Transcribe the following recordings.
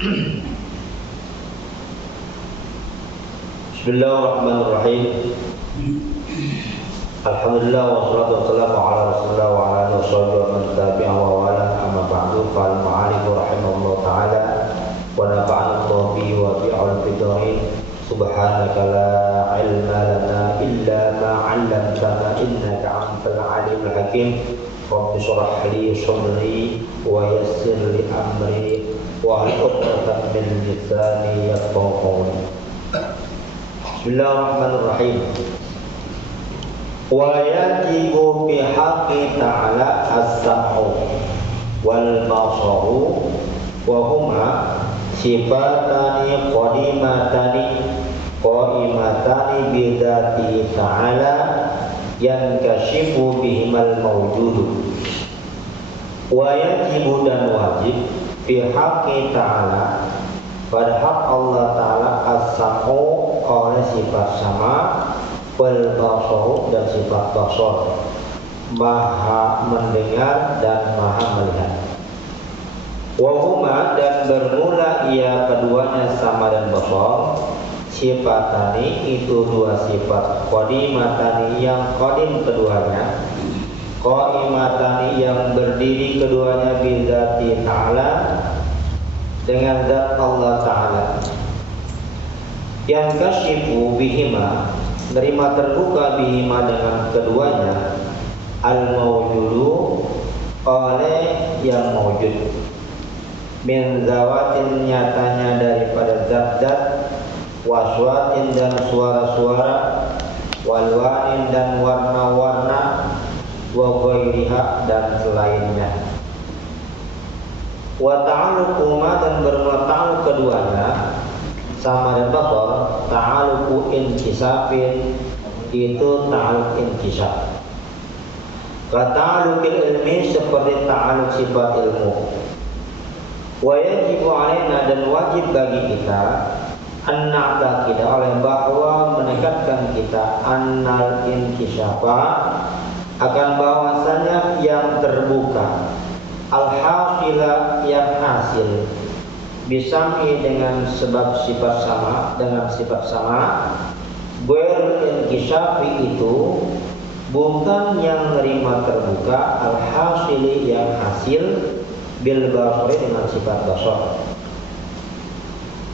Bismillahirrahmanirrahim. Alhamdulillah wassalatu wassalamu ala Rasulillah wa ala alihi washabihi wa man tabi'ahu wa wala amma ba'du. Qala al-mu'allif rahimahullah ta'ala wa nafa'ana Allah bihi wa bi'al fidrin. Subhanaka la ilma lana illa ma 'allamtana innaka antal alimul hakim. Rabbi shrah li sadri wa yassir li amri wa hlul 'uqdatam min lisani yafqahu qawli. Bismillahirrahmanirrahim. Wa yajibu fi haqqi ta'ala as-sam'u wal basaru wa huma sifatani qadimatani bi dzati ta'ala yankashifu bihimal mawjudu. Wa yajibu dan wajib fi haqqi ta'ala pada hak Allah Ta'ala as-sam'u oleh sifat sama, wal basaru dan sifat basar, maha mendengar dan maha melihat. Wa huma dan bermula ia keduanya sama dan basar, sifatani itu dua sifat, qadimatani yang qadim keduanya, qaimatani yang berdiri keduanya, bidzati ta'ala dengan zat Allah Ta'ala, yang kasyifu bihima nerima terbuka bihima dengan keduanya, al-mawjudu oleh yang mawjud, min zawatin nyatanya daripada zat-zat, waswatin dan suara-suara, walwanin dan warna-warna, wa ghairiha dan selainnya. Wa ta'aluquma dan bermula ta'aluq keduanya sama dan basar, ta'aluqu inkisafin itu ta'aluq inkisaf. Wa ta'aluqil ilmi seperti ta'aluq sifat ilmu. Wa yajibu alaina dan wajib bagi kita an-na'taqidah oleh bahwa menekatkan kita annal inkisafa akan bahwasanya yang terbuka, al-hasila yang hasil, bisami dengan sebab sifat sama, dengan sifat sama, ghairul inkishafi itu bukan yang nerima terbuka, al-hasili yang hasil, bil basari dengan sifat basar.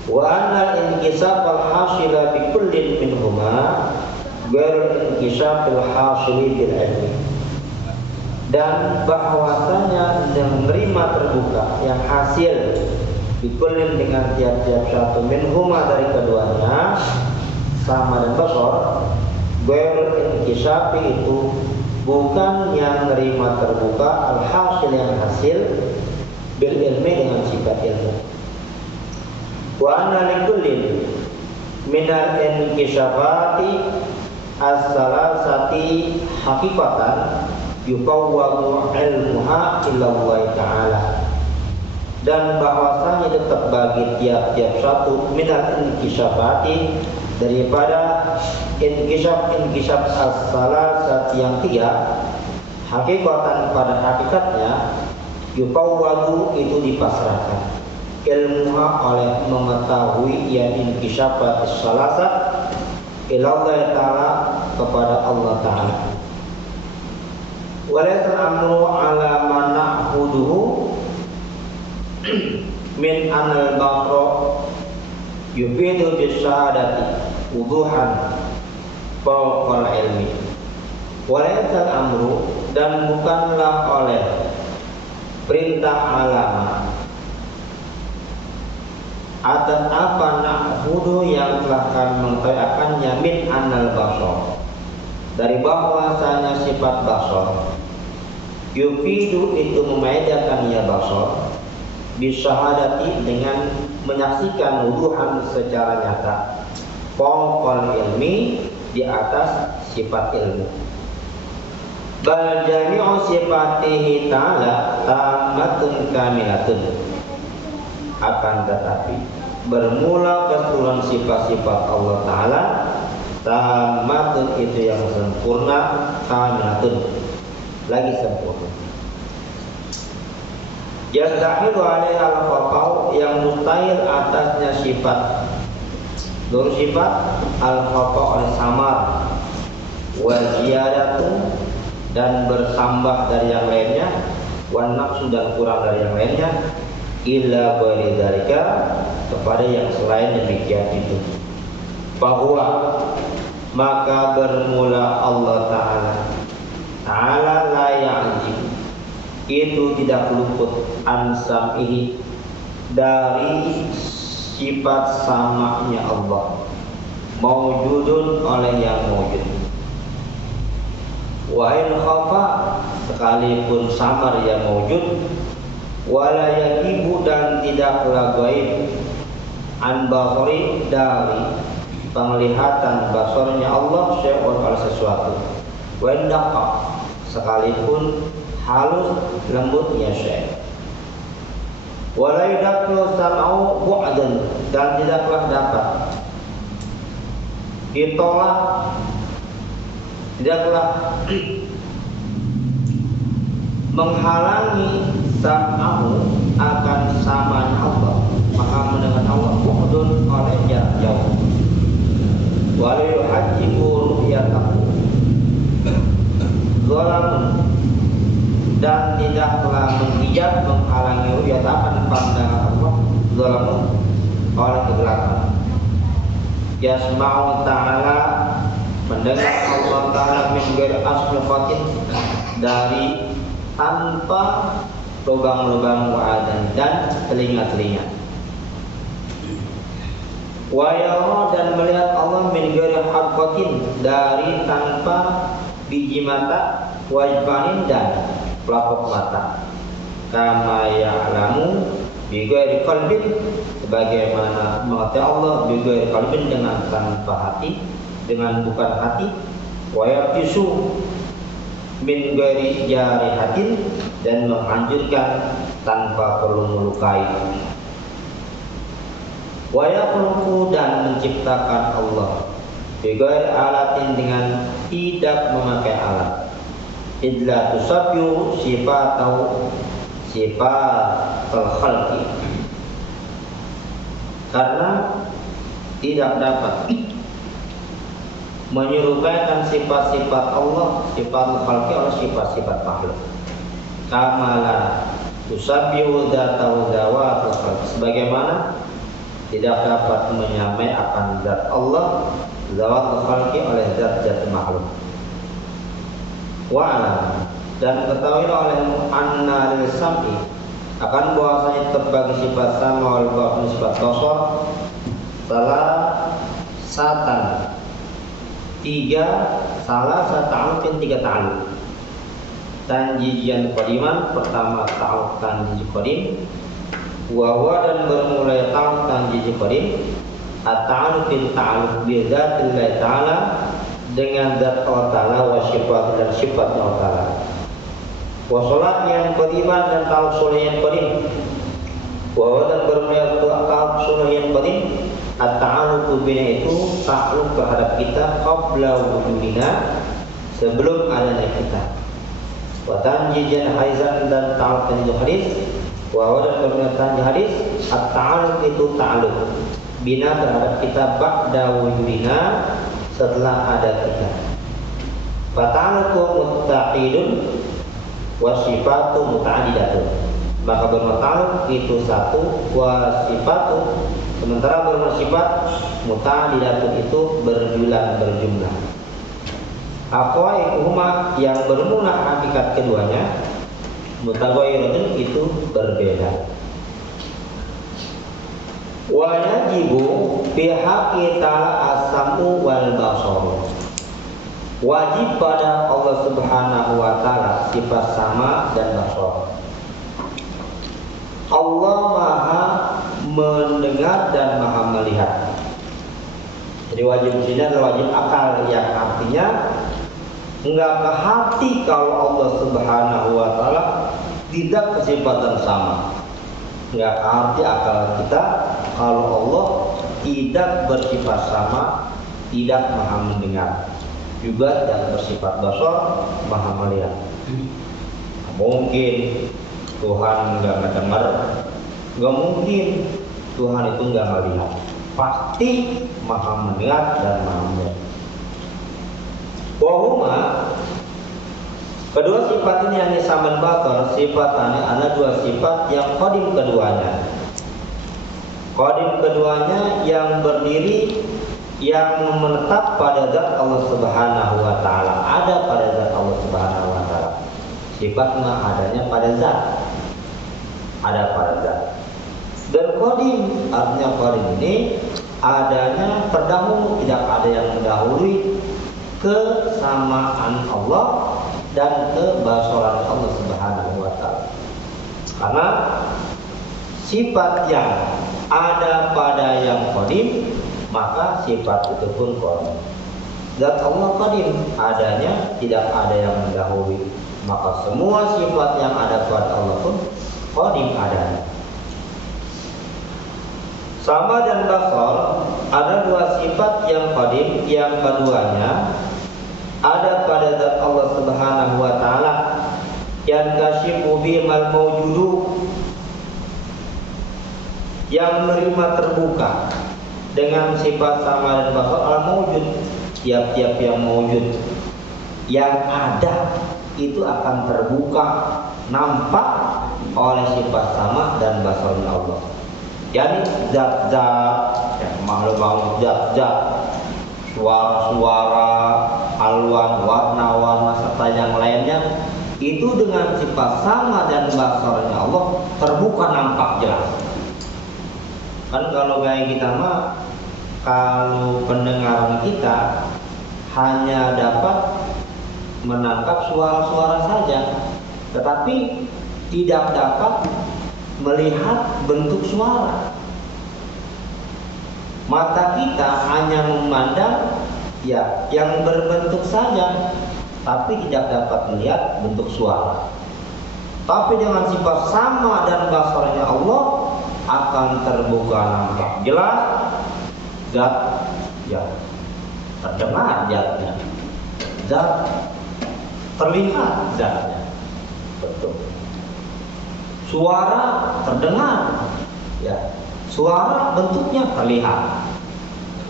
Wa anal inkishaf al-hasila bi kullin minhuma ghairul inkishaf al-hasili bil ilmi. Dan bahwasanya yang menerima terbuka yang hasil dikullin dengan tiap-tiap satu minhuma dari keduanya, sama dan basar, ghairul inkishafi itu bukan yang menerima terbuka, al-hasil yang hasil, bil ilmi dengan sifat ilmu. Wa anna likullin minal inkishafati as-salasati hakikatan yukawwamu ilmuha illa Allah Ta'ala. Dan bahwasanya tetap bagi tiap-tiap satu minal inkishafati daripada inkishaf as-salasati yang tiga, hakikatan pada hakikatnya, yukawwamu itu dipasrahkan, ilmuha oleh mengetahui yang inkishafat as-salasat ila Allah Ta'ala kepada Allah Ta'ala. Walaysa al-amru ala man na'buduhu min anal basra yufidu bisyahadati wuduhan fawqal ilmi. Walaysa al-amru dan bukanlah oleh perintah alama atas apa na'budu yang telah kami mengetahuinya min anal basar dari bahwasanya sifat basar, yufidu itu memaidakan ya basar, bisyahadati dengan menyaksikan wuduhan secara nyata, fawqal ilmi di atas sifat ilmu. Bal jami'u sifatihi ta'ala tamatun kamilatun, akan tetapi bermula keseluruhan sifat-sifat Allah Ta'ala tamatun itu yang sempurna, kamilatun lagi sempurna. Yastahilu alaihi al-khafau, yang mustahil atasnya sifat. Nur sifat al-khafau oleh samar, wa ziyadatu, dan bersambah dari yang lainnya, wa naqsu, dan kurang dari yang lainnya, illa ghairi dzalika, kepada yang selain demikian itu. Bahwa maka bermula Allah Ta'ala la ya'jib, itu tidak luput an sam'ihi, dari sifat samanya Allah, maujudun, oleh yang maujud. Wa in khafa, sekalipun samar yang maujud, wala yaqibu, dan tidaklah gaib, an basari, dari penglihatan basarnya Allah, syai'un, oleh sesuatu. Wa in daqa, sekalipun halus lembutnya syai'. Wala yudaklu sam'u bu'dan, dan tidaklah dapat ditolak, tidaklah menghalangi sam'ahu, akan samanya Allah, maka mendengar Allah, bu'dun, oleh jarak jauh. Wala yuhajjibu ru'yatahu zalamun, dan tidaklah menghijab, menghalangi ru'yat, akan pandangan Allah, zalamun, oleh kegelapan. Yasma'u ta'ala, mendengar Allah Ta'ala, min ghairi aslifatin, dari tanpa lubang-lubang, wa'adan, dan telinga-telinga. Wa yara, dan melihat Allah, min ghairi hadqatin, dari tanpa biji mata, wajbanin, dan pelapuk mata. Kama ya'lamu bi ghairi qalbin, sebagaimana mengetahui Allah bi ghairi qalbin, dengan tanpa hati, dengan bukan hati. Wa yaqisu min ghairi jarihatin, dan menghancurkan tanpa perlu melukai. Wa yakhluqu, dan menciptakan Allah bi ghairi alatin, dengan tidak memakai alat. Idla tusabbihu sifatahu sifatul khalqi, karena tidak dapat menyerupaikan sifat-sifat Allah, sifatul khalqi, oleh sifat-sifat makhluk. Kamala tusabbihu dzatahu dzawatul khalqi, sebagaimana tidak dapat menyamai akan zat Allah, dzawatul khalqi, oleh zat-zat makhluk. Wa'alam, dan ketahuilah oleh anna lil sam'i, akan bahwasanya terbagi sifat sama wal basar, sifat basar, salah satan, salah satu tiga ta'alluq. Tanjijian qadiman, pertama ta'alluq tanjiji qadim, wa dan bermula ta'alluq tanjiji qadim, at-ta'alluq bil ta'alluq bi dzatillahi ta'ala, dengan zat Allah Ta'ala, wa sifat, dan sifatnya Allah Ta'ala. Wa sholat yang qadiman, dan ta'alluq sholat yang qadim, wa dan bermula ta'alluq sholat yang qadim, at-ta'alluq bina, itu ta'alluq terhadap kita, qabla wujudina, sebelum adanya kita. Wa tanjijan haizan, dan ta'alluq tanjij hadis, wa dan bermula tanjij hadis, at-ta'alluq itu ta'alluq bina terhadap kita, ba'da wujudina, setelah ada kita. Fata'alluqu muttaqidun wa sifatu muta'addidatun, maka bermuta'alluq itu satu, wa sifatu, sementara bersifat muta'addidatun itu berjumlah. Aqwai'uhuma, yang bermula hakikat keduanya, mutaghayyirun, itu berbeda. Wa yajibu fi haqqi ta'ala as-sam'u wal basar, wajib pada Allah Subhanahu wa Ta'ala sifat sama dan basar. Allah Maha mendengar dan Maha melihat. Jadi wajib di sini adalah wajib akal, yang artinya enggak ke hati kalau Allah Subhanahu wa Ta'ala tidak kesifatan sama. Enggak ke hati akal kita kalau Allah tidak bersifat sama, tidak Maha mendengar, juga tidak bersifat basar, Maha melihat. Mungkin Tuhan nggak ngedengar, nggak mungkin. Tuhan itu nggak melihat, pasti maha mendengar dan maha melihat. Wahuma, kedua sifat ini yang saman batal, sifat ini ada dua sifat yang qadim keduanya. Qadim keduanya yang berdiri, yang menetap pada zat Allah Subhanahu wa taala, ada pada zat Allah Subhanahu wa taala. Sifatnya adanya pada zat, ada pada zat. Dan qadim, artinya qadim ini adanya terdahulu, tidak ada yang mendahului kesamaan Allah dan kebasaran Allah Subhanahu wa taala. Karena sifat yang ada pada yang qadim, maka sifat itu pun qadim. Zat Allah qadim, adanya tidak ada yang mendahului, maka semua sifat yang ada pada Allah pun qadim adanya. Sama dan basar ada dua sifat yang qadim, yang keduanya ada pada zat Allah Subhanahu wa taala, yang kasyifu bimal mawjudu, yang menerima terbuka dengan sifat sama dan basar al mawjud, tiap-tiap yang mawjud yang ada itu akan terbuka, nampak oleh sifat sama dan basarnya Allah. Yani zat-zat, makhluk-makhluk zat-zat, suara-suara, haluan, warna-warna serta yang lainnya itu dengan sifat sama dan basarnya Allah terbuka, nampak jelas. Kan kalau kayak kita mah, kalau pendengaran kita hanya dapat menangkap suara-suara saja, tetapi tidak dapat melihat bentuk suara. Mata kita hanya memandang ya yang berbentuk saja, tapi tidak dapat melihat bentuk suara. Tapi dengan sifat sama dan basarnya Allah akan terbuka, nampak jelas zat ya, terdengar zatnya, zat terlihat zatnya, betul. Suara terdengar, ya, suara bentuknya terlihat.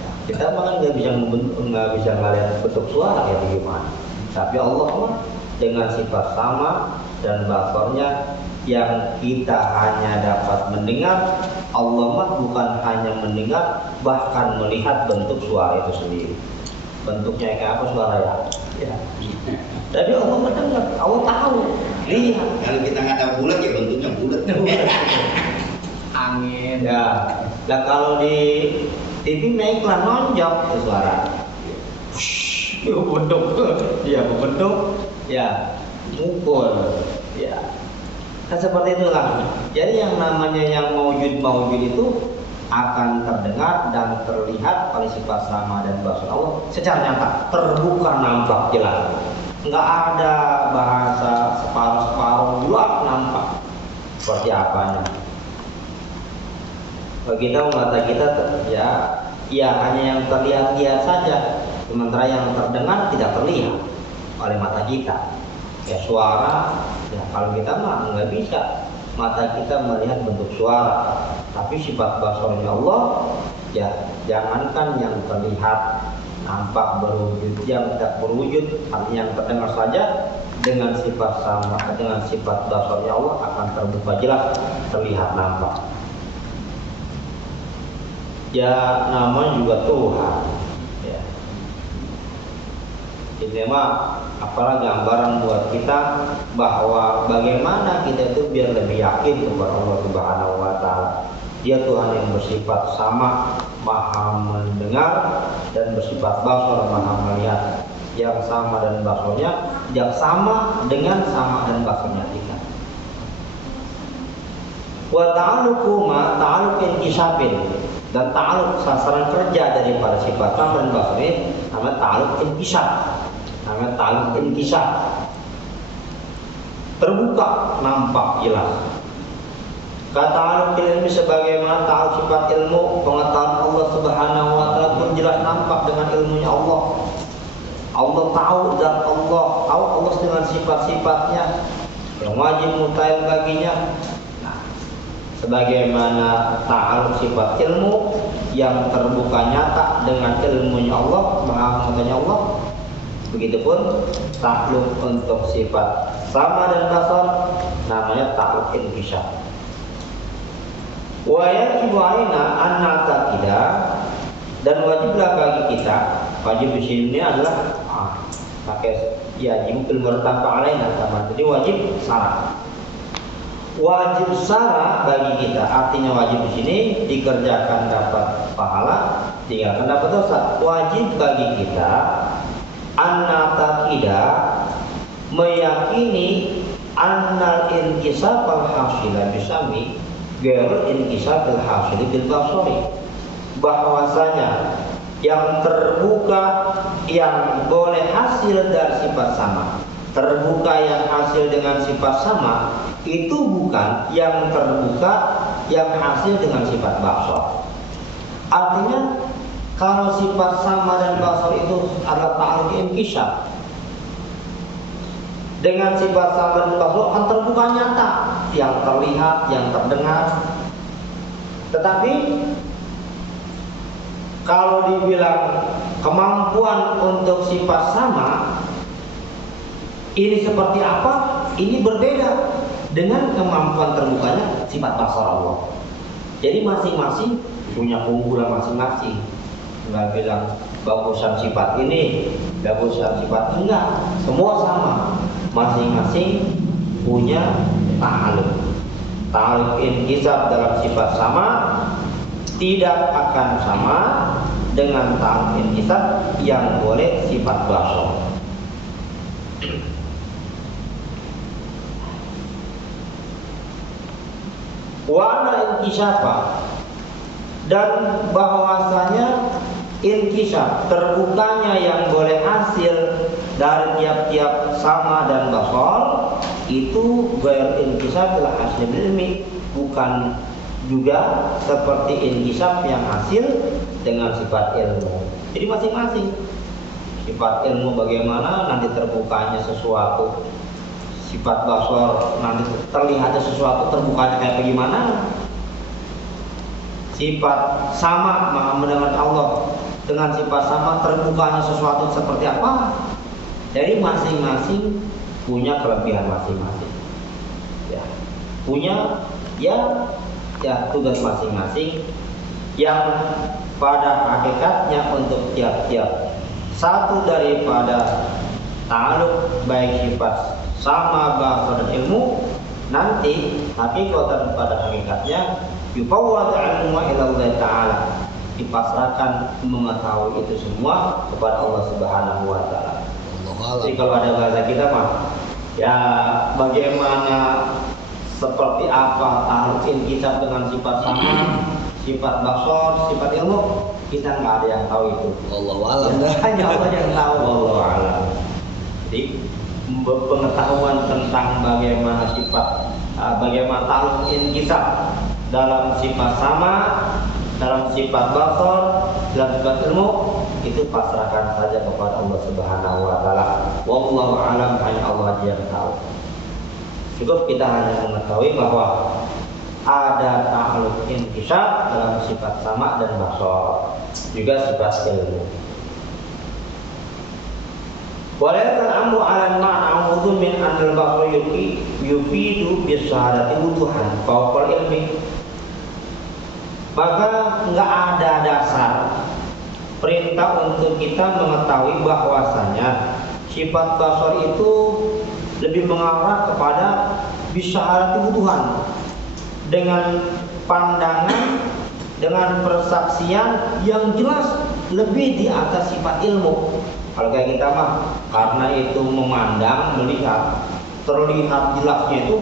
Ya, kita makan nggak bisa ngelihat bentuk suara ya gimana. Tapi Allah mah dengan sifat sama dan basarnya yang kita hanya dapat mendengar, Allah mah bukan hanya mendengar, bahkan melihat bentuk suara itu sendiri. Bentuknya kayak apa suara ya? Tapi Allah mendengar, Allah tahu, lihat. Kalau kita nggak tahu bulat ya bentuknya bulat. Angin ya. Nah kalau di TV naiklah nonjok itu suara. Bentuk, ya bentuk, ya mukul, ya. Kan seperti itu kan. Jadi yang namanya yang maujud itu akan terdengar dan terlihat oleh sifat sama dan basar Allah secara nyata, terbuka, nampak jelas. Enggak ada bahasa separuh-separuh, jelas nampak seperti apanya. Bagi kita mata kita ya hanya yang terlihat dia saja, sementara yang terdengar tidak terlihat oleh mata kita. Ya suara, ya kalau kita mah nggak bisa mata kita melihat bentuk suara, tapi sifat basarnya Allah ya jangankan yang terlihat nampak berwujud, yang tidak berwujud, artinya yang terdengar saja dengan sifat sama dengan sifat basarnya Allah akan terbuka jelas, terlihat, nampak. Ya namanya juga Tuhan. Ya. Ini mah apalah gambaran buat kita bahwa bagaimana kita itu biar lebih yakin kepada Allah Subhanahu wa taala. Dia Tuhan yang bersifat sama, maha mendengar, dan bersifat basar, maha melihat. Yang sama dan basarnya tidak sama dengan sama dan basarnya kita. Wa ta'aluku ma ta'aluk inkisafin, dan ta'aluk sasaran kerja daripada sifat sama dan basar ini namanya ta'aluk inkisaf. Namanya ta'aluk inkisaf, terbuka, nampak jelas. Kata ta'aluk ilmi sebagaimana ta'aluk sifat ilmu, pengetahuan Allah Subhanahu wa taala pun jelas nampak dengan ilmunya Allah. Allah tahu zat Allah, tahu Allah dengan sifat-sifatnya. yang wajib mutail baginya. Nah, sebagaimana ta'aluk sifat ilmu yang terbuka nyata dengan ilmunya Allah, maha mengetahui Allah, begitupun takluk untuk sifat sama dan basar namanya takluk inkisyaf. Wa yajibu alaina an na'taqida, dan wajiblah bagi kita, wajib di sini adalah pakai yajib bil murtafa alaina, sama jadi wajib syarat. Wajib syarat bagi kita artinya wajib di sini dikerjakan dapat pahala, tinggalkan dapat dosa. Wajib bagi kita an-na'taqida, meyakini annal inkisab al-hasila bisami gairul inkisab al-hasili bil basari, bahwasanya yang terbuka yang boleh hasil dari sifat sama, terbuka yang hasil dengan sifat sama, itu bukan yang terbuka yang hasil dengan sifat basar. Artinya kalau sifat sama dan basar itu adalah ta'aluk inkisab, dengan sifat sama dan basar akan terbuka nyata, yang terlihat, yang terdengar. Tetapi kalau dibilang kemampuan untuk sifat sama ini seperti apa, ini berbeda dengan kemampuan terbukanya sifat basar Allah. Jadi masing-masing punya keunggulan masing-masing. Nggak bilang bagusan sifat ini, bagusan sifat enggak, semua sama. Masing-masing punya ta'aluk. Ta'aluk inkisab dalam sifat sama tidak akan sama dengan ta'aluk inkisab yang boleh sifat basar. Wa ana inkisyafa, dan bahwasanya inkisaf terbukanya yang boleh hasil dari tiap-tiap sama dan basar itu gair inkisaf adalah hasil ilmi, bukan juga seperti inkisaf yang hasil dengan sifat ilmu. Jadi masing-masing sifat ilmu bagaimana nanti terbukanya sesuatu, sifat basar nanti terlihatnya sesuatu terbukanya kayak bagaimana. Sifat sama maha mendengar Allah dengan sifat sama terbukanya sesuatu seperti apa. Jadi masing-masing punya kelebihan masing-masing. Ya, punya ya tugas masing-masing yang pada hakikatnya untuk tiap-tiap satu daripada ta'aluk baik sifat sama bahasa dan ilmu nanti hakikatan pada hakikatnya yufawwad ilmu ila Allah Ta'ala, dipasrahkan mengetahui itu semua kepada Allah Subhanahu wa Ta'ala. Jadi kalau ada bahasa kita mah ya bagaimana seperti apa ta'aluk kita dengan sifat sama, sifat basar, sifat ilmu, kita nggak ada yang tahu itu. Wallahu a'lam. Hanya Allah yang tahu. Wallahu a'lam. Jadi pengetahuan tentang bagaimana sifat, bagaimana ta'aluk kita dalam sifat sama, dalam sifat basar, dalam sifat ilmu, itu pasrahkan saja kepada Allah Subhanahu wa Ta'ala. Wallahu a'lam, hanya Allah yang tahu. Cukup kita hanya mengetahui bahwa ada ta'aluk inkisaf dalam sifat sama dan basar, juga sifat ilmu. Walaupun amru ala ma'na wudhu min anil basar yufidu bisyahadati wuduhan fawqal ilmi, maka enggak ada dasar perintah untuk kita mengetahui bahwasanya sifat basar itu lebih mengarah kepada bisyahadati wuduhan, dengan pandangan, dengan persaksian yang jelas lebih di atas sifat ilmu. Kalau kayak kita mah karena itu memandang, melihat, terlihat jelasnya itu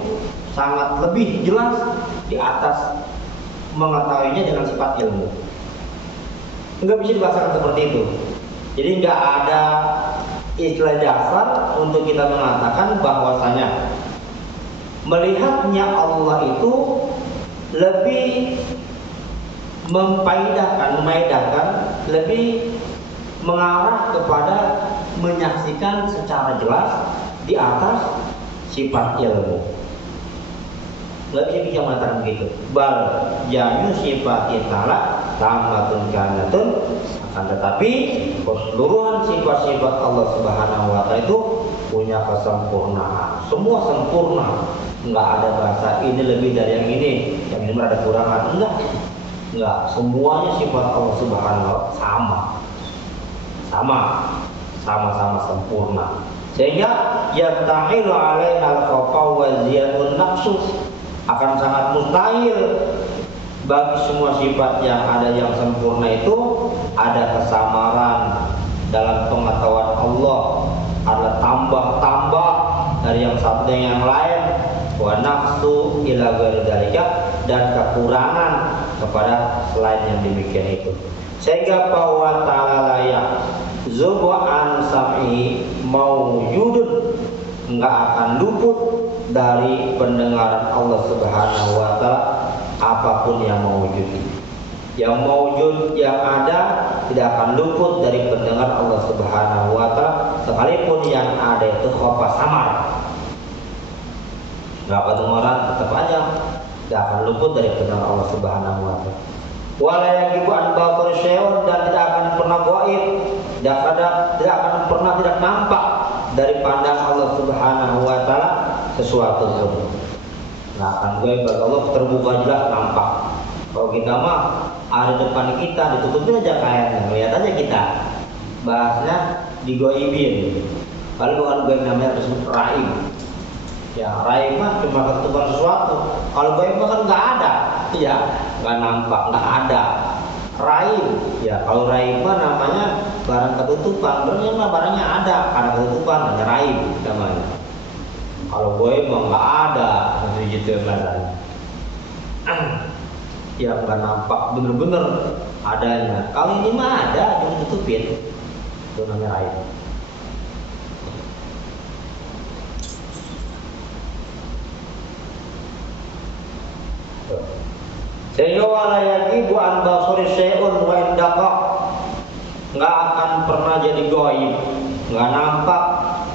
sangat lebih jelas di atas mengetahuinya dengan sifat ilmu. Enggak bisa dibahasakan seperti itu. Jadi enggak ada istilah dasar untuk kita mengatakan bahwasanya melihatnya Allah itu lebih memfaedahkan, lebih mengarah kepada menyaksikan secara jelas di atas sifat ilmu. Nggak bisa mengatakan begitu. Bal jami'u sifat ta'ala tamatun kanatun, akan tetapi keseluruhan sifat-sifat Allah Subhanahu wa taala itu punya kesempurnaan. Semua sempurna. Enggak ada bahasa ini lebih dari yang ini ada kurangan. Enggak. Semuanya sifat Allah Subhanahu wa taala sama-sama sempurna. Sehingga yastahilu alaina al-khafa wa ziyadun naqsu, akan sangat mustahil bagi semua sifat yang ada yang sempurna itu ada kesamaran dalam pengetahuan Allah, ada tambah-tambah dari yang satu dengan yang lain, wa naqsu ila ghairi dzalika, dan kekurangan kepada selain yang demikian itu. Sehingga bahwa ta'ala layak zubu'an sam'i mawjudun, enggak akan luput dari pendengaran Allah Subhanahu wa taala apapun yang mawjud. Yang mawjud yang ada tidak akan luput dari pendengar Allah Subhanahu wa taala, sekalipun yang ada itu khafa samar. Enggak kedengaran tetap aja tidak akan luput dari pendengar Allah Subhanahu wa taala. Wala yajibu an batir syai'un, dan tidak akan pernah gaib, tidak akan pernah tidak nampak dari pandangan Allah Subhanahu wa taala sesuatu pun. Nah, akan gaib bagi Allah terbuka jelas nampak. Kalau kita mah ada depan kita ditutupin aja kayaknya, lihat aja kita. Bahasnya digoibin. Kalau bukan gaib namanya raib. Ya, raib mah cuma ketutupan sesuatu. Kalau gaib mah kan nggak ada. Ya, nggak nampak, nggak ada. Raib, ya kalau raib mah namanya barang ketutupan. Berarti mah barangnya ada, karena ketutupan hanya raib namanya. Kalau gaib mah nggak ada, gitu bahasanya. Ya nggak nampak bener-bener adanya. Kalau ini mah ada, cuma ditutupin. Itu namanya raib. Sehingga wala yajibu an basuri syai'un wa indaqa, enggak akan pernah jadi gaib, enggak nampak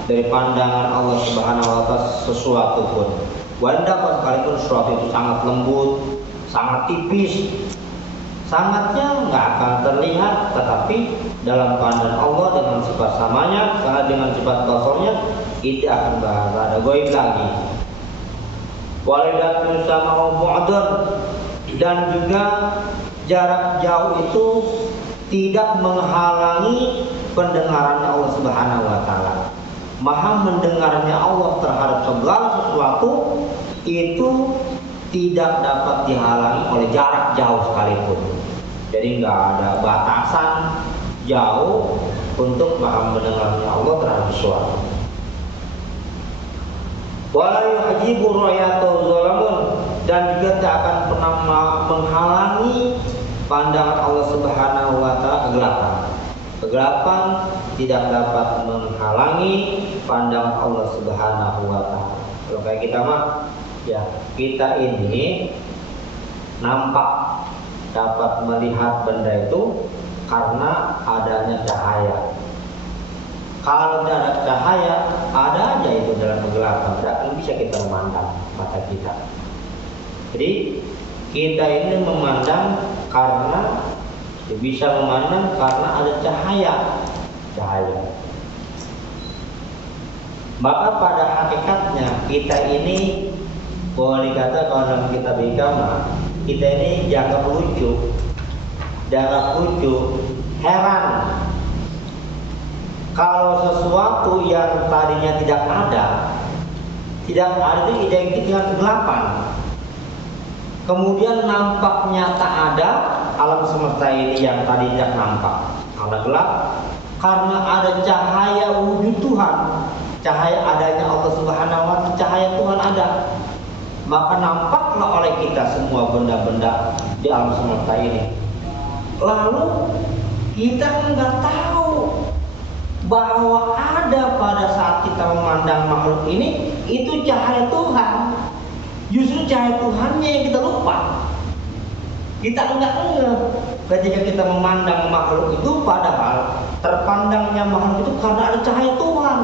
dari pandangan Allah Subhanahu wa taala sesuatu pun. Wa indaqa, sekalipun sesuatu itu sangat lembut, sangat tipis, sangatnya enggak akan terlihat, tetapi dalam pandangan Allah dengan sifat samanya, karena dengan sifat basornya tidak akan ada gaib lagi. Walidatu sama bu'dun, dan juga jarak jauh itu tidak menghalangi pendengarannya Allah Subhanahu wa taala. Maha mendengarnya Allah terhadap segala sesuatu itu tidak dapat dihalangi oleh jarak jauh sekalipun. Jadi nggak ada batasan jauh untuk maha mendengarnya Allah terhadap sesuatu. Wala yuhajibu ra'yatu zalamun, dan juga tidak akan pernah menghalangi pandangan Allah Subhanahu wa taala kegelapan. Kegelapan tidak dapat menghalangi pandangan Allah Subhanahu wa taala. Kalau kayak kita mah, ya kita ini nampak dapat melihat benda itu karena adanya cahaya. Kalau tidak ada cahaya, ada aja itu dalam kegelapan, tidak akan bisa kita memandang mata kita. Jadi kita ini memandang karena bisa memandang karena ada cahaya. Maka pada hakikatnya kita ini boleh dikata kalau dalam kitab agama, kita ini dianggap lucu, heran. Kalau sesuatu yang tadinya tidak ada itu identik dengan kegelapan. Kemudian nampak nyata ada alam semesta ini yang tadi tidak nampak, ada gelap, karena ada cahaya wujud Tuhan, cahaya adanya Allah Subhanahu wa taala, cahaya Tuhan ada, maka nampaklah oleh kita semua benda-benda di alam semesta ini. Lalu kita nggak tahu bahwa ada pada saat kita memandang makhluk ini itu cahaya Tuhan. Justru cahaya Tuhannya yang kita lupa. Kita enggak ketika kita memandang makhluk itu, padahal terpandangnya makhluk itu karena ada cahaya Tuhan.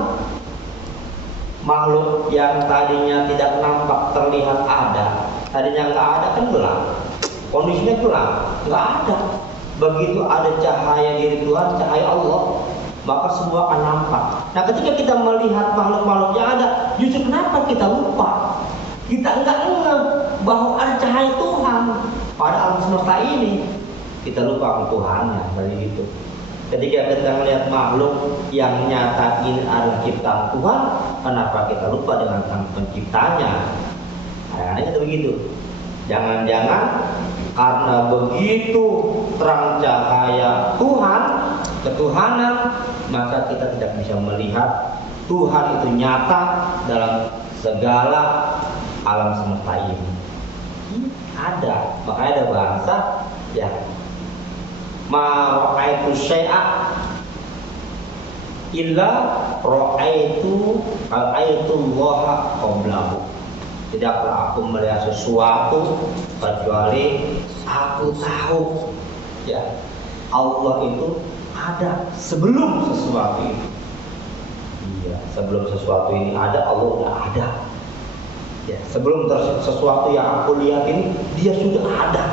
makhluk yang tadinya tidak nampak terlihat ada, tadinya nggak ada kan gelap, kondisinya gelap, nggak ada. Begitu ada cahaya dari Tuhan, cahaya Allah, maka semua akan nampak. Nah, ketika kita melihat makhluk-makhluk yang ada, justru kenapa kita lupa? Kita nggak ngeh bahwa ada cahaya Tuhan pada alam semesta ini. Kita lupa Tuhannya dari itu. Ketika kita melihat makhluk yang nyata ini adalah ciptaan Tuhan, kenapa kita lupa dengan sang penciptanya? Kayaknya itu begitu. Jangan-jangan karena begitu terang cahaya Tuhan, ketuhanan, maka kita tidak bisa melihat Tuhan itu nyata dalam segala alam semesta ini. Ada, makanya ada bahasa ya, ma ra'aitu syai'a illa ra'aitu Allaha qablahu. Tidaklah aku melihat sesuatu kecuali aku tahu ya Allah itu ada sebelum sesuatu itu. Iya, sebelum sesuatu ini ada, Allah udah ada. Ya, sebelum sesuatu yang aku lihat ini dia sudah ada.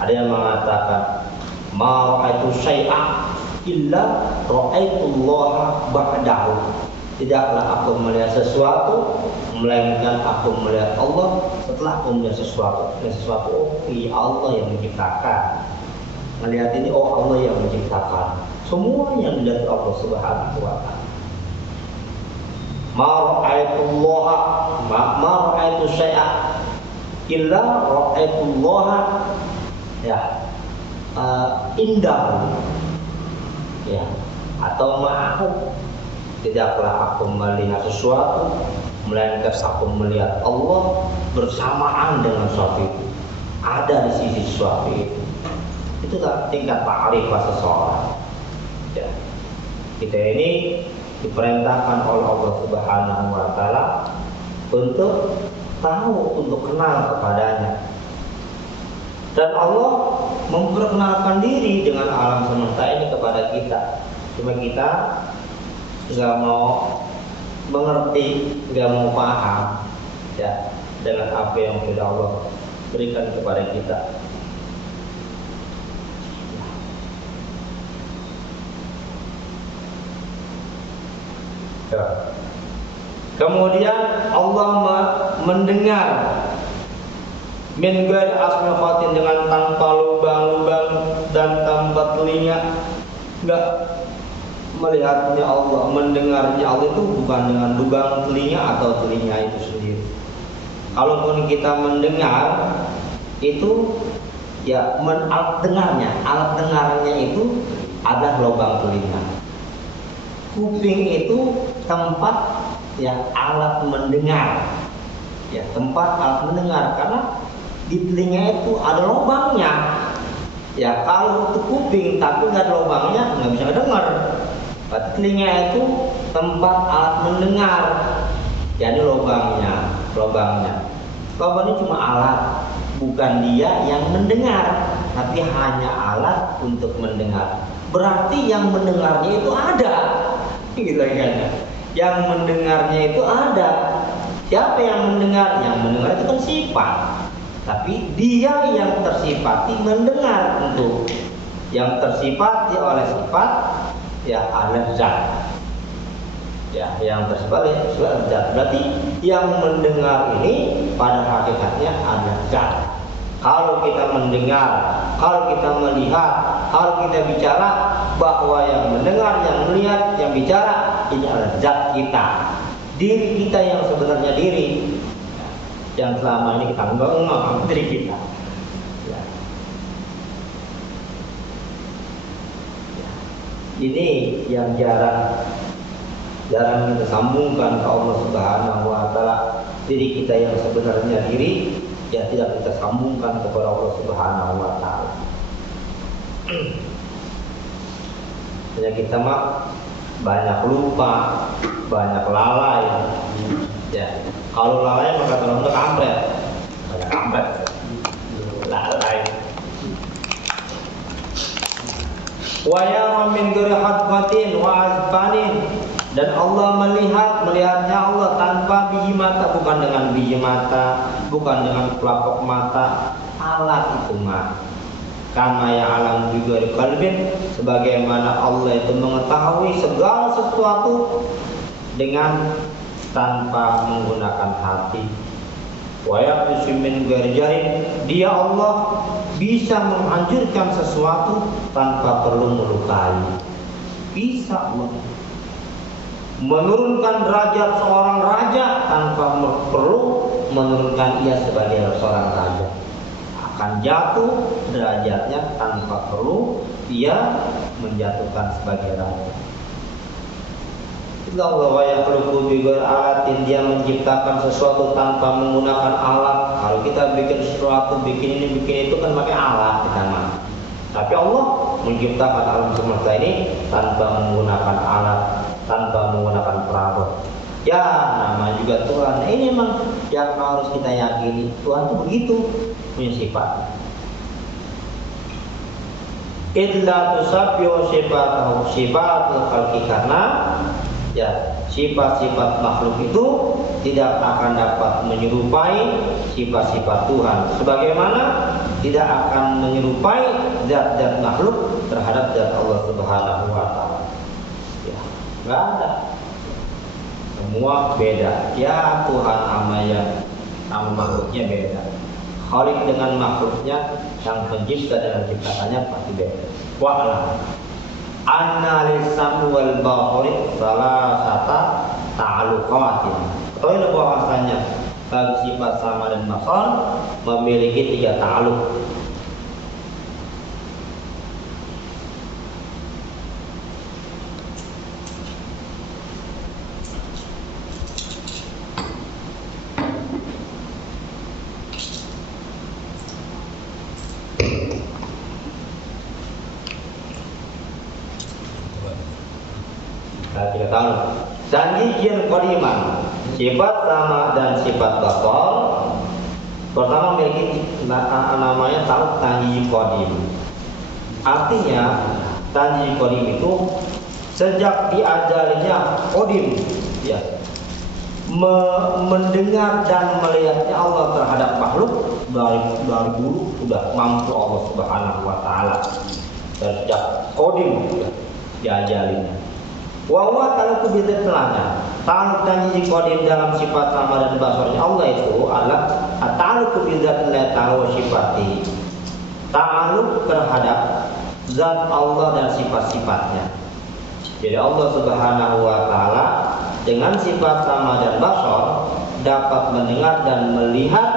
Ada yang mengatakan ma ra'aitu syai'a illa ra'aitullaha ba'dahu. Tidaklah aku melihat sesuatu melainkan aku melihat Allah setelah aku melihat sesuatu. Melihat sesuatu, oh iya Allah yang menciptakan. Melihat ini, oh Allah yang menciptakan. Semua yang dilihat Allah Subhanahu wa ta'ala. Ma ra'aitullaha ma ra'aitu syai'a illa ra'aitullaha ya indah ya, atau ma'ahu. Tidaklah aku melihat sesuatu melainkan aku melihat Allah bersamaan dengan sesuatu itu, ada di sisi sesuatu itu. Itulah tingkat ma'rifah seseorang ya. Kita ini diperintahkan oleh Allah Subhanahu wa ta'ala untuk tahu, untuk kenal kepadanya. Dan Allah memperkenalkan diri dengan alam semesta ini kepada kita. Cuma kita nggak mau mengerti, nggak mau paham ya dengan apa yang sudah Allah berikan kepada kita. Ya. Kemudian Allah mendengar min ghairi asmafatin, dengan tanpa lubang-lubang dan tanpa telinga. Enggak, melihatnya Allah, mendengarnya Allah itu bukan dengan lubang telinga atau telinga itu sendiri. Kalaupun kita mendengar itu ya alat dengarnya itu adalah lubang telinga. Kuping itu tempat ya alat mendengar. Ya, tempat alat mendengar, karena di telinga itu ada lubangnya. Ya, kalau itu kuping tapi nggak ada lubangnya nggak bisa dengar. Berarti telinga itu tempat alat mendengar. Jadi lubangnya. Lubang ini cuma alat, bukan dia yang mendengar, tapi hanya alat untuk mendengar. Berarti yang mendengarnya itu ada. Gitu kan? Yang mendengarnya itu ada. Siapa yang mendengar? Yang mendengar itu kan sifat. Tapi dia yang tersifati mendengar tentu. Yang tersifati oleh sifat ya adalah zat. Ya, yang tersifat adalah zat. Berarti yang mendengar ini pada hakikatnya adalah zat. Kalau kita mendengar, kalau kita melihat, kalau kita bicara, bahwa yang mendengar, yang melihat, yang bicara ini adalah zat kita. Diri kita yang sebenarnya diri, yang selama ini kita enggak diri kita. Ya. Ya. Ini yang jarang kita sambungkan ke Allah Subhanahu wa ta'ala. Diri kita yang sebenarnya diri ya tidak kita sambungkan kepada Allah Subhanahu wa ta'ala. Hanya kita mah banyak lupa, banyak lalai. Ya, kalau lalai maka orang itu kampret. Banyak kampret. Lalai. Wa ya min ghairi hadbatin wa azbanin Dan Allah melihatnya Allah tanpa biji mata, bukan dengan biji mata, bukan dengan pelapok mata, alat itu mah. Kama ya'lam juga di qalbin, sebagaimana Allah itu mengetahui segala sesuatu dengan tanpa menggunakan hati. Wa yaqsu min ghairi, dia Allah bisa menghancurkan sesuatu tanpa perlu melukai. Bisa Allah menurunkan derajat seorang raja tanpa perlu menurunkan ia sebagai seorang raja. Akan jatuh derajatnya tanpa perlu ia menjatuhkan sebagai raja. Allah wa yakhluqu bighairi alatin, dia menciptakan sesuatu tanpa menggunakan alat. Kalau kita bikin sesuatu, bikin ini, bikin itu kan pakai alat kita mah. Tapi Allah menciptakan alam semesta ini tanpa menggunakan alat, tanpa menggunakan perabot. Ya, nama juga Tuhan. Ini memang yang harus kita yakini. Tuhan itu begitu punya sifat. Illa tusabbihu sifatul khalqi, karena ya sifat-sifat makhluk itu tidak akan dapat menyerupai sifat-sifat Tuhan, sebagaimana tidak akan menyerupai zat-zat makhluk terhadap zat Allah Subhanahu wa taala. Ya, enggak ada. Semua beda. Ya Tuhan sama makhluknya beda. Khalik dengan makhluknya, yang pencipta dengan ciptaannya pasti beda. Wa'lam anna lisan wal basari salasata ta'alluqatin. Ketahuilah bahwasanya bagi sifat sama dan basar memiliki 3 ta'alluq. Kita tahu tanjiyan qadiman, sifat sama dan sifat basar pertama memiliki namanya ta'alluq tanji qadim. Artinya tanji qadim itu sejak diajarinya qadim, ya, mendengar dan melihatnya Allah terhadap makhluk dari dulu sudah mampu Allah Subhanahu wa taala. Sejak qadim ya, diajarinya. Wa huwa ta'alluq bidzatillahi. Ta'alluq tanji qadim dalam sifat sama dan basarnya Allah itu adalah ta'alluq bidzatillahi ta'ala sifati. Ta'alluq terhadap zat Allah dan sifat-sifatnya. Jadi Allah Subhanahu wa taala dengan sifat sama dan basar dapat mendengar dan melihat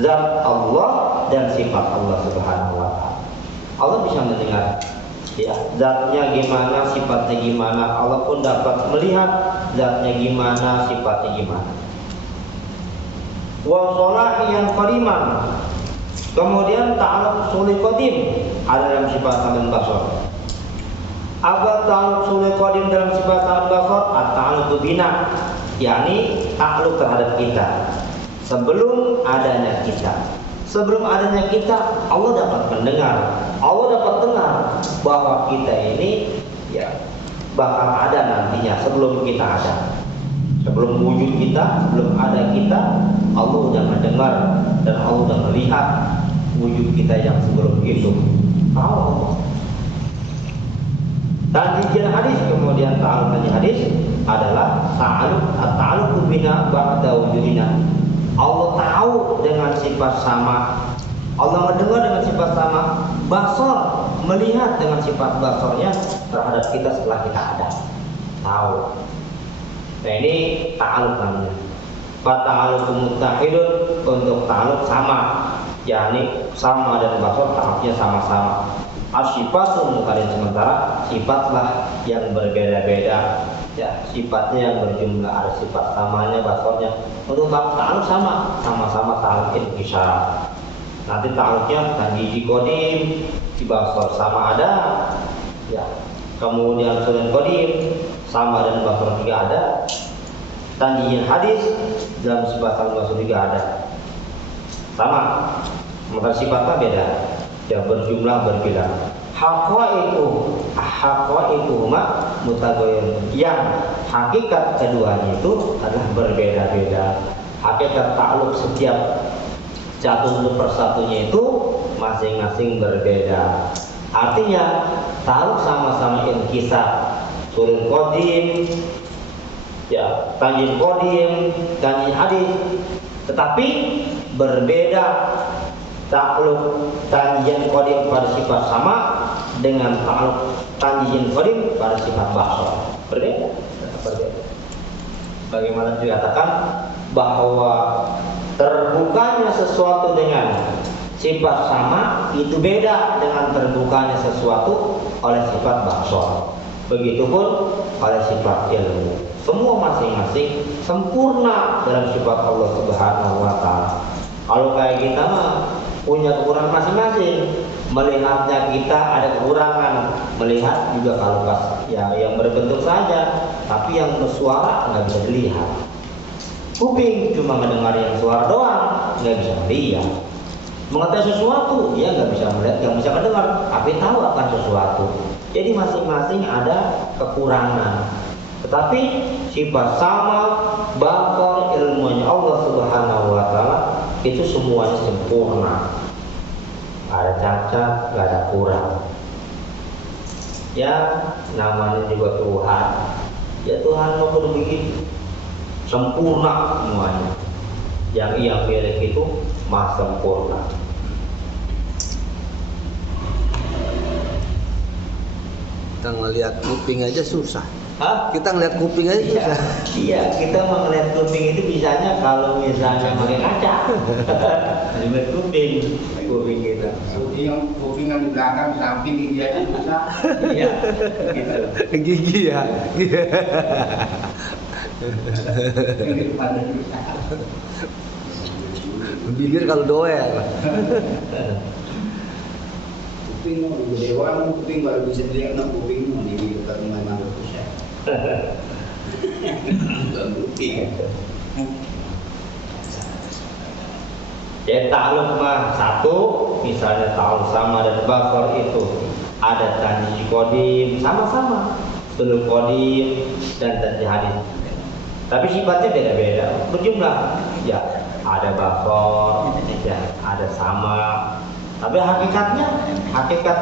zat Allah dan sifat Allah Subhanahu wa taala. Allah bisa mendengar, ya, zatnya gimana, sifatnya gimana. Allah pun dapat melihat zatnya gimana, sifatnya gimana. Wa sholahiyan qadiman. Kemudian ta'alluq suli qadim ada dalam sifat sama dan basar. Apa ta'alluq suli qadim dalam sifat sama dan basar? At-ta'alluq bina, yakni ta'alluq terhadap kita sebelum adanya kita. Sebelum adanya kita, Allah dapat mendengar, Allah dapat dengar bahwa kita ini ya bakal ada nantinya sebelum kita ada. Sebelum wujud kita, sebelum ada kita, Allah sudah mendengar dan Allah sudah melihat wujud kita yang sebelum itu. Tahu Allah. Tanjian hadis, kemudian ta'alluq hadis adalah ta'alluq bina ba'da wujudina. Allah tahu dengan sifat sama, Allah mendengar dengan sifat sama, basar melihat dengan sifat basarnya terhadap kita setelah kita ada. Tahu. Nah ini ta'alluq namanya. Fata'alluq muttahidun, untuk ta'alluq sama, yakni sama dan basar ta'alluqnya sama-sama. As-sifatu mungkarin, sementara sifatlah yang berbeda-beda. Ya, sifatnya yang berjumlah, ada sifat samanya, basarnya. Untuk ta'alluq sama-sama ta'alluq inqisar. Nanti ta'alluqnya tanji qadim, di basar sama ada, ya. Kemudian sunan qadim sama dan basar juga ada. Tanji hadis dalam sifat sama basar juga ada. Sama, maka sifatnya beda. Ya, berjumlah, berbilang. haqaiquhuma mutaghayyirun, yang hakikat keduanya itu adalah berbeda-beda. Hakikat ta'alluq setiap satu persatunya itu masing-masing berbeda. Artinya ta'alluq sama-sama inkisar, surul qadim, ya, tanjil qadim, tanjil hadis, tetapi berbeda. Ta'alluq tanjil qadim pada sifat sama dengan ta'alluq tanjil qadim pada sifat basar. Berbeda. Bagaimana dikatakan bahwa terbukanya sesuatu dengan sifat sama itu beda dengan terbukanya sesuatu oleh sifat basar. Begitupun oleh sifat ilmu. Semua masing-masing sempurna dalam sifat Allah Subhanahu wa taala. Kalau kayak kita mah punya kekurangan masing-masing. Melihatnya kita ada kekurangan, melihat juga kalau pas ya yang berbentuk saja, tapi yang bersuara nggak bisa dilihat. Kuping cuma mendengar yang suara doang, nggak bisa melihat. Mengetahui sesuatu dia nggak bisa melihat, nggak bisa mendengar, tapi tahu akan sesuatu. Jadi masing-masing ada kekurangan. Tetapi sifat sama, bakal ilmunya Allah Subhanahu wa taala itu semuanya sempurna. Ada cacat, gak ada kurang. Ya, namanya juga Tuhan. Ya Tuhan mau begitu, sempurna semuanya. Yang ia miliki itu maha sempurna. Kita ngelihat kuping aja susah. Hah? Kita ngelihat kuping aja susah. Iya, kita mau ngeliat kuping itu bisanya kalau misalnya pakai kaca. Ngeliat kuping kita. Kuping yang di belakang, samping gigi aja susah. Iya, gitu. Gigi ya. Yang di depan susah. Bibir kalau doel. Kuping mau dewan, kuping baru bisa dilihat kuping mau di dekat rumah manusia. Kuping. Ya ta'alluq mah satu, misalnya ta'alluq sama dan basar itu ada tanjih qadim sama-sama, sulul qadim dan tanjih hadis. Tapi sifatnya beda-beda, berjumlah. Ya, ada basar, ya, ada sama. Tapi hakikat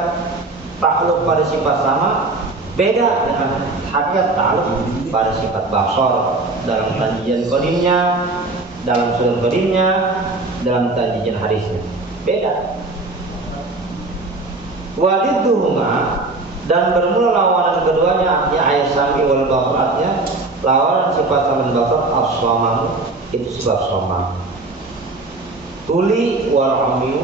ta'alluq pada sifat sama beda dengan hakikat ta'alluq pada sifat basar dalam tanjian qadimnya, dalam sulul qadimnya, dalam tanjian hadisnya. Beda. Wadidduhuma, dan bermula lawanan keduanya artinya ayat sami wal basarnya, lawanan sifat sama dan basar as-samam itu sifat samam. Tuli wal amyu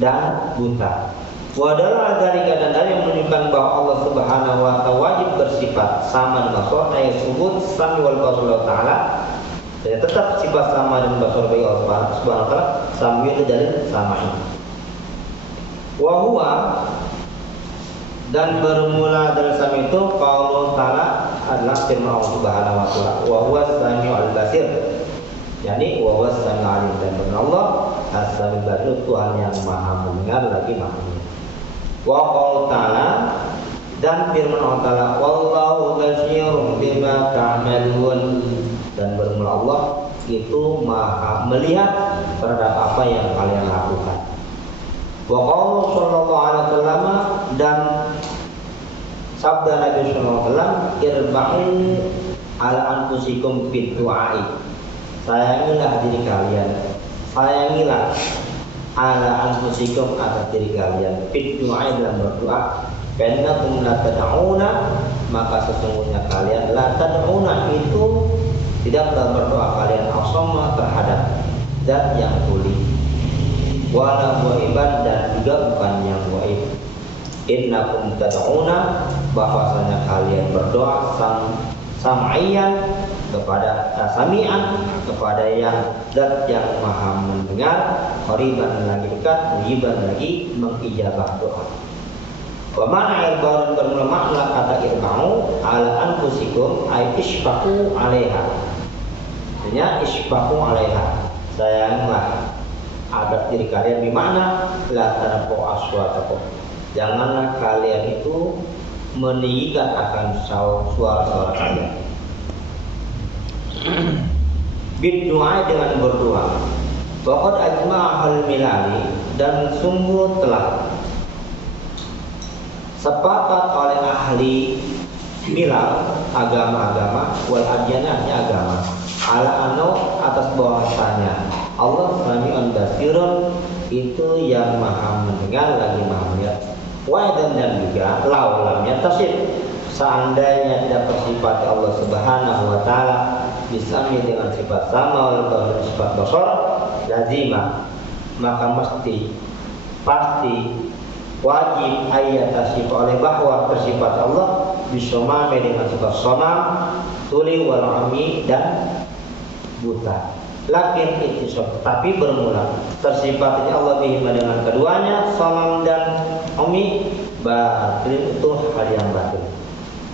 dan buta. Wadalah dari keadaan yang menunjukkan bahwa Allah Subhanahu wa taala wajib bersifat sama dan basar, ayat sebut sami wal basar taala. Dan tetap sifat sama dan basar bagi Allah Subhanahu wa taala, sami itu dari sama ini. Wa huwa, dan bermula dari sami itu qaulullah taala adalah firman Allah Subhanahu wa taala, wa huwa as-sami'ul basir. Yani wa huwa as-sami'ul alim, dan benar Allah as-sami'ul basir, Tuhan yang maha mendengar lagi maha melihat. Wa qaul ta'ala, dan firman Allah taala, wallahu basirun bima ta'malun, dan bermula Allah itu maha melihat terhadap apa yang kalian lakukan. Wa qaul sallallahu alaihi wasallam, dan sabda Nabi sallallahu alaihi wasallam, irba'u ala anfusikum bid du'ai, sayangilah diri kalian, sayangilah ala anfusikum atas diri kalian, bid du'ai, dalam berdoa. Karena la tad'una, maka sesungguhnya kalian la tad'una itu tidaklah berdoa kalian asoma terhadap zat yang tuli, wala ghaiban, dan juga bukan yang ghaib. Innakum tad'una, bahwasanya kalian berdoa sam'ian, kepada sami'an, kepada yang zat yang maha mendengar, qariban lagi dekat, mujiban lagi mengijabah doa. Wa ma'na irbaun, bermula makna kata irba'u ala anfusikum ay isfaqu 'alaiha. Artinya isfaqu 'alaiha, sayanglah atas diri kalian, di mana la tanfu aswatakum, janganlah kalian itu meninggikan akan suara-suara kalian. Biddu'a dengan berdoa. Waqad ajma'ahul milali, dan sungguh telah sepakat oleh ahli milal, agama-agama, wal adyanahnya agama, ala anu atas bahwasanya Allah Sami'un Basirun itu yang maha mendengar lagi maha melihat. Wa dan juga laulamnya tasib, seandainya tidak bersifat Allah Subhanahu wa taala disami dengan sifat sama atau sifat basar lazima, maka pasti wajib ayat tasif oleh bahwa bersifat Allah bisomame dengan sifat somam, tuli wal ami dan buta. Lakin itu tapi bermula tersifatnya Allah bihima dengan keduanya, somam dan ami, batil itu hal yang batil.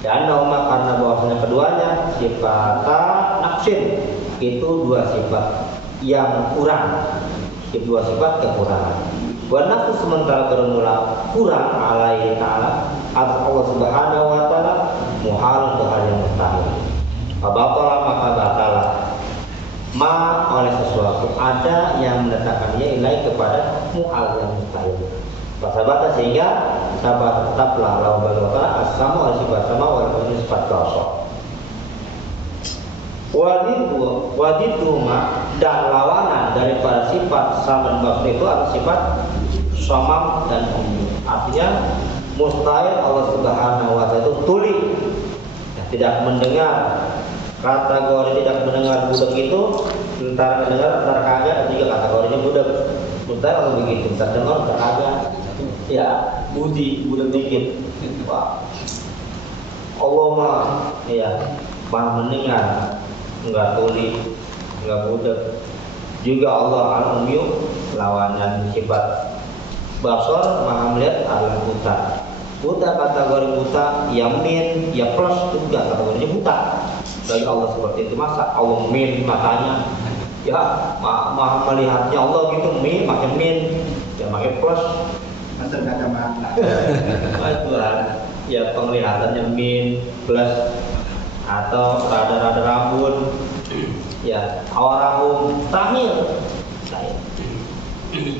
Dan karena bahwasanya keduanya sifat naqsin, itu dua sifat yang kurang, dua sifat kekurangan. Wanafsu sementara bermula kurang alaihi ta'ala atas Allah Subhanahu wa ta'ala muhal untuk hal yang mustahil. Abatala maka batalah ma oleh sesuatu ada yang mendatangkannya ilai kepada muhal yang mustahil. Pasabata sehingga sahabat tetaplah lahu bagi wa ta'ala as-sama oleh sifat sama walaupun sifat kosong. Wadidu dan lawanan daripada sifat sama dan basar itu adalah sifat somam dan umum. Artinya mustahil Allah Subhanahu wa ta'ala itu tuli, ya, tidak mendengar. Kategori tidak mendengar budak itu antara mendengar antara kagak, juga kategorinya budak. Mustahil Allah begitu, terdengar kagak, ya budak dikit. Wah, Allah mah ya maha mendengar, enggak tuli, enggak budak. Juga Allah al-umyu lawanan sifat basar maha melihat adalah buta. Buta kategori buta, yamin, ya plus juga kategorinya buta. Bagi Allah seperti itu, masa Allah min matanya, ya maha melihatnya Allah gitu, min makin min, ya makin plus. Masa kacamata. Tuhan, ya penglihatannya min plus atau rada-rada rambut, ya awarahum tahil,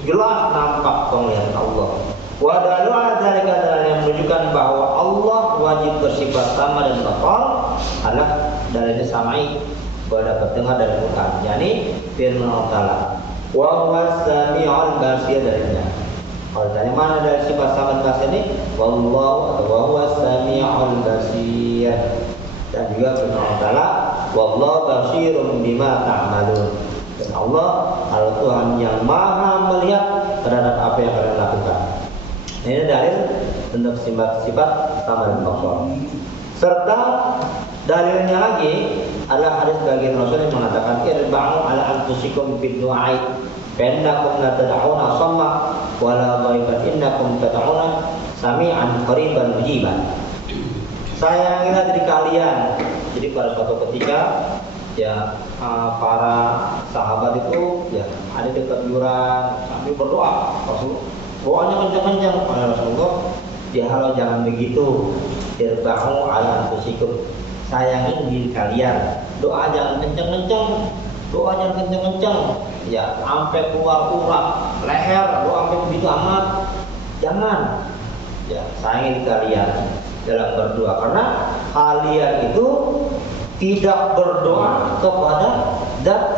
jelas nampak penglihatan Allah. Wadalu ada yang menunjukkan bahwa Allah wajib bersifat sama dan bakal adalah dalilnya samai bahwa dapat dengar dari Quran. Yani firman Allah Taala, wa huwas sami'ul basir darinya. Kalau dari mana dari sifat sama dan basir ini? Wallahu wa huwas sami'ul basir. Dan juga firman Allah Taala, wallahu basirun bima ta'malun. Dan Allah adalah Tuhan yang maha melihat terhadap apa yang kalian lakukan. Ini dalil untuk sifat-sifat sama dan basar. Serta dalilnya lagi adalah hadis bagian Rasul yang mengatakan irba'u ala anfusikum bid du'ai fa innakum la tad'una samma wa la ghaiban innakum tad'una sami'an qariban mujiban. Sayangilah diri kalian. Jadi pada suatu ketika ya para sahabat itu ya ada dekat jurang sambil berdoa. Rasul doanya kencang-kencang kepada Rasulullah, ya halau jangan begitu, irba'u ala anfusikum, sayangin diri kalian, doa jangan kencang-kencang, doa jangan kencang-kencang, ya sampai keluar urat leher, doa sampai begitu amat, jangan, ya sayangin kalian dalam berdoa, karena kalian itu tidak berdoa kepada zat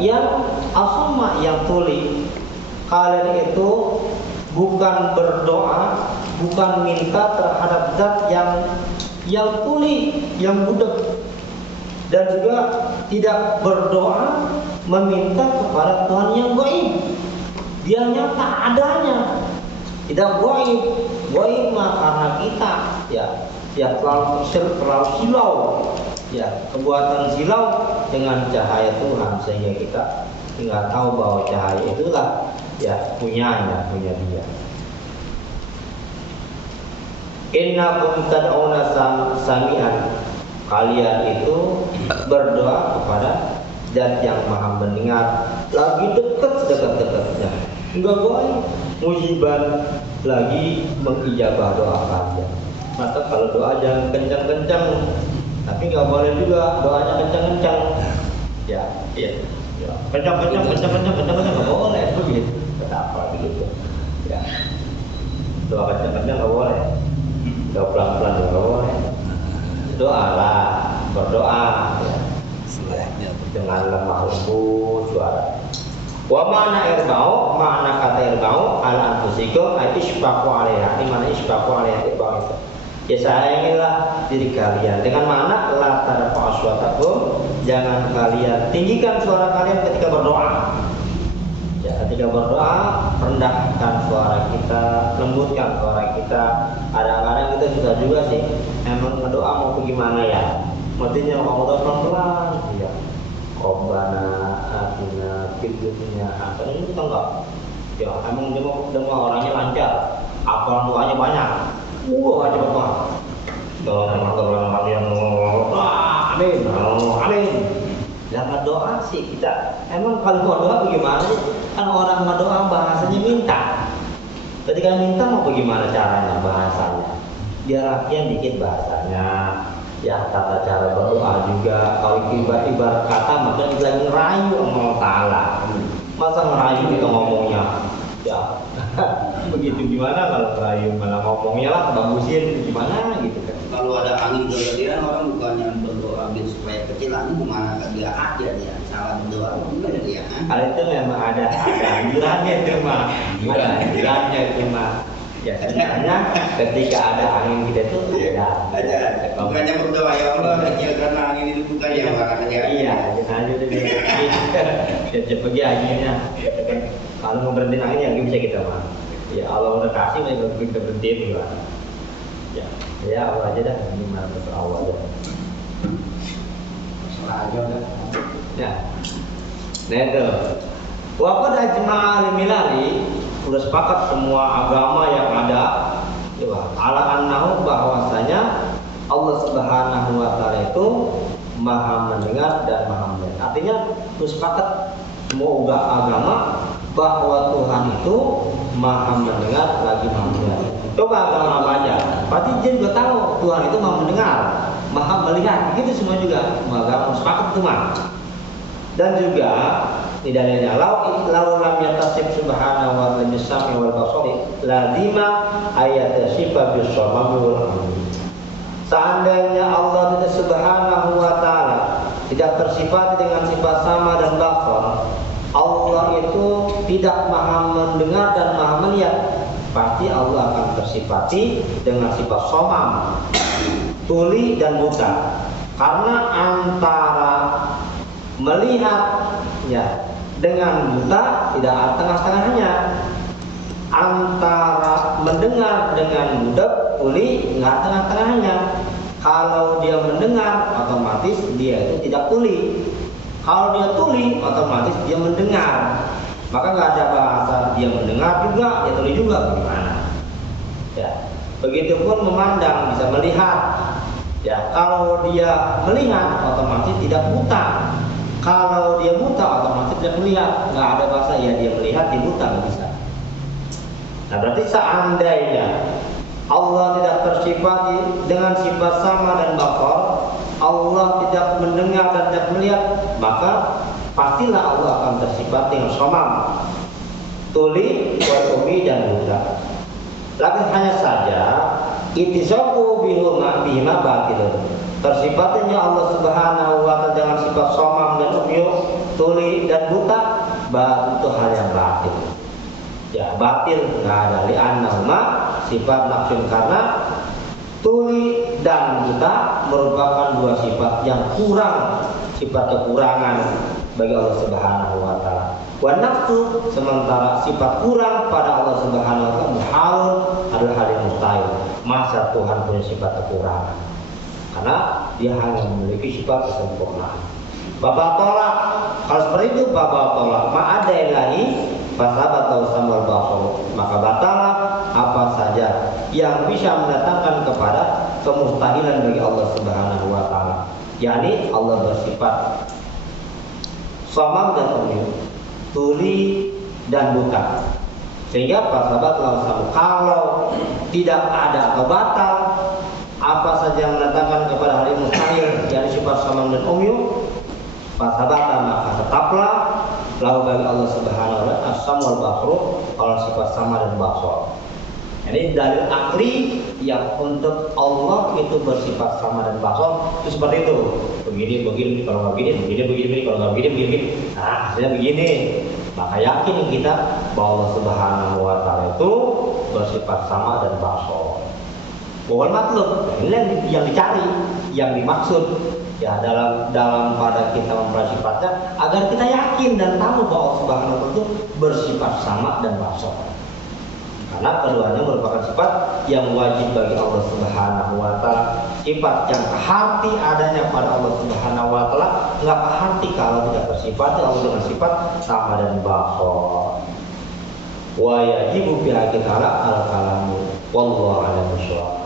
yang asma yang tuli. Kalian itu bukan berdoa, bukan minta terhadap zat yang tuli, yang budak, dan juga tidak berdoa meminta kepada Tuhan yang gaib. Dia nyata adanya, tidak gaib. Gaib mah karena kita ya terlalu silau, ya kebuatan silau dengan cahaya Tuhan sehingga kita nggak tahu bahwa cahaya itulah ya punya dia. Innakum tad'una sami'an, kalian itu berdoa kepada zat yang maha mendengar, lagi dekat-dekatnya, enggak gaib, mujiban lagi mengijabah doa kalian. Maka kalau doa jangan kencang-kencang, tapi nggak boleh juga doanya kencang-kencang. Ya, iya. Ya, kencang-kencang nggak boleh begitu. Kenapa begitu? Ya, doa kencang-kencang nggak boleh. Doa pelan-pelan nggak boleh. Doalah, berdoa ya. Dengan lemah lembut suara. Wa mana irbau, makna kata irbau ala anfusikum ay isbaqu alaiha. Di mana isbaqu alaiha irbau itu? Ya sayangilah diri kalian. Dengan makna la tarfa'u aswatakum, jangan kalian tinggikan suara kalian ketika berdoa. Ya, ketika berdoa rendahkan suara kita, lembutkan suara kita. Kadang-kadang kita susah juga sih. Emang ngedoa mau bagaimana ya? Mestinya mau doa pelan-pelan, ya. Rabbana atina fid dunya hasanah, ini kita enggak. Ya, emang dia mau orangnya lancar, hafalan doanya banyak. Cepet banget. Tolong kalian amin. Amin. Jangan doa sih kita. Emang kalau mau doa bagaimana sih? Kan orang mau doa bahasanya minta. Ketika minta mau bagaimana caranya bahasanya? Biar latihan dikit bahasanya. Ya, tata cara berdoa juga. Kalau ibarat kata maka kita ngerayu Allah Ta'ala. Masa ngerayu kita ngomongnya? Ya, begitu gimana kalau ngerayu malah ngomongnya lah bagusin gimana gitu kan? Kalau ada angin berlebihan orang bukannya berdoa biar supaya kecil, angin kemana dia aja dia salah berdoa benar dia. Hal itu memang ada anjurannya itu mah, ada anjurannya itu mah. Ya sebenarnya ketika ada angin kita tuh ada. Bukannya berdoa ya Allah kecilkan angin itu bukan ya orang aja. Iya, jangan aja deh. Ya pergi anginnya. Kalau mau berhenti angin ya bisa kita mah. Ya Allah udah kasih kita berhenti juga. Ya Allah aja dah, gimana terserah Allah aja. Terserah aja udah. Ya. Nah itu. Wa qad ajma'a al-milali, sudah sepakat semua agama yang ada, ya, ala annahu bahwasanya Allah Subhanahu wa taala itu Maha mendengar dan Maha melihat. Artinya sudah sepakat semua agama bahwa Tuhan itu Maha mendengar lagi Maha melihat. Coba agama apa aja? Berarti dia juga tahu Tuhan itu Maha mendengar, Maha melihat. Begitu semua juga semua agama sepakat itu mah. Dan juga tidak lainnya lau lam yatasib subhanahu wa ta'ala bisami wal basari lazima ayat sifat bisamami wal amri. Seandainya Allah tidak subhanahu wa ta'ala tidak tersifat dengan sifat sama dan basar, Allah itu tidak maha mendengar dan maha melihat, pasti Allah akan tersifati dengan sifat somam, tuli dan buta. Karena antara melihat ya dengan buta tidak ada tengah-tengahnya, antara mendengar dengan budak tuli nggak ada tengah-tengahnya. Kalau dia mendengar otomatis dia itu tidak tuli, kalau dia tuli otomatis dia mendengar. Maka nggak ada bahasa dia mendengar juga dia tuli juga, bagaimana ya. Begitupun memandang bisa melihat ya, kalau dia melihat otomatis tidak buta. Kalau dia buta otomatis tidak melihat, nggak ada bahasa ya dia melihat dia buta, nggak bisa. Nah berarti seandainya Allah tidak tersifati dengan sifat sama dan basar, Allah tidak mendengar dan tidak melihat, maka pastilah Allah akan tersifat dengan somam, tuli, umi dan buta. Lakin hanya saja itisafu bihima batilun. Tersifatnya Allah Subhanahu wa ta'ala dengan sifat somam dan umyu, tuli dan buta, itu hal yang batil. Ya, batil nggak ada li'annahuma sifat nafsun, karena tuli dan buta merupakan dua sifat yang kurang, sifat kekurangan bagi Allah Subhanahu wa ta'ala. Wa nafsu, sementara sifat kurang pada Allah Subhanahu wa ta'ala muhalun, adalah hal yang mustahil. Masa Tuhan punya sifat kekurangan? Karena dia hanya memiliki sifat kesempurnaan. Bapak tolak, kalau seperti itu bapak tolak ma'ada ilahi fasabat atau samal basar, maka batalah apa saja yang bisa mendatangkan kepada kemustahilan bagi Allah Subhanahu wa ta'ala, yakni Allah bersifat somam dan umyu, tuli dan buta. Sehingga para sahabat kalau tidak ada atau batal apa saja yang mendatangkan kepada hal yang mustahil, yakni sifat sama dan umyu, para sahabat maka tetaplah lahu bagi Allah Subhanahu wa taala as-sam wal basru, kalau sifat sama dan basar. Jadi dalil akli yang untuk Allah itu bersifat sama dan basar itu seperti itu. Begini, kalau nggak begini, kalau nggak begini. Nah, hasilnya begini. Maka yakin kita bahwa Allah Subhanahu wa taala itu bersifat sama dan basar. Bukan matlub, ini yang dicari, yang dimaksud ya dalam pada kita mempelajari sifatnya agar kita yakin dan tahu bahwa Allah Subhanahu wa taala itu bersifat sama dan basar. Karena keduanya merupakan sifat yang wajib bagi Allah Subhanahu wa taala. Sifat yang hati adanya pada Allah Subhanahu wa taala, enggak hati kalau tidak bersifat Allah dengan sifat sama dan basar. Wa yajibu fi haqqi ta'ala al-kalamu wallahu a'lam bishawab.